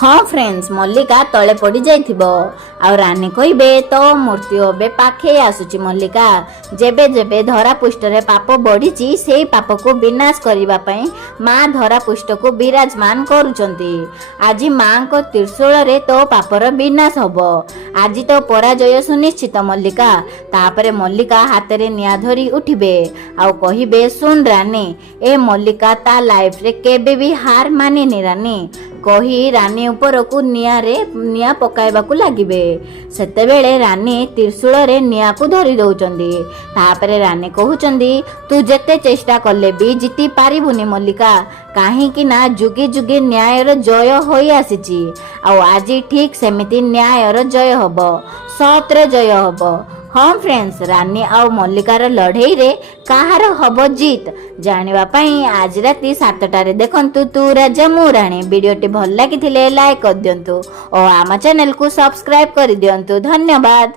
हाँ फ्रेंड्स मल्लिका तले पड़ी जाइथिबो आ रानी कहबे तो मृत्यु अबे पाखे आसुची मल्लिका जेबे जेबे धरा पृष्ठ रे पाप बढ़ीची सेई पाप को विनाश करिबा पई मां धरा पृष्ठ को विराजमान करूचंती। आज मां को त्रिशूल रे तो पापर विनाश हबो। आज तो पराजय सुनिश्चित मल्लिका। तापरे मल्लिका हाथ रे निया धरी उठिबे आ कहिबे सुन रानी ए मल्लिका ता लाइफ रे केबे भी हार मानेनी रानी कही रानी ऊपर को निया पकाइबाकू लागिबे। सेतेबेले रानी त्रिशूल रे निया को धरी दउचंदी। तापरे रानी कहउचंदी तू जेते चेष्टा करले भी जीती पारिबुनी मल्लिका काहे कि ना जुगे जुगे न्यायर जय होई आसीची आ आज ठीक सेमिति न्यायर जय हबो सत्रे जय हबो। हाँ फ्रेंड्स रानी आ मल्लिकार लड़ई रे कहार हब जीत जानिबा पई आज राति 7टारे देखंतु तू राजा मु रानी। वीडियोटी भल लागिथिले लाइक कर दियंतु और आम चैनल को सब्सक्राइब कर दियंतु। धन्यवाद।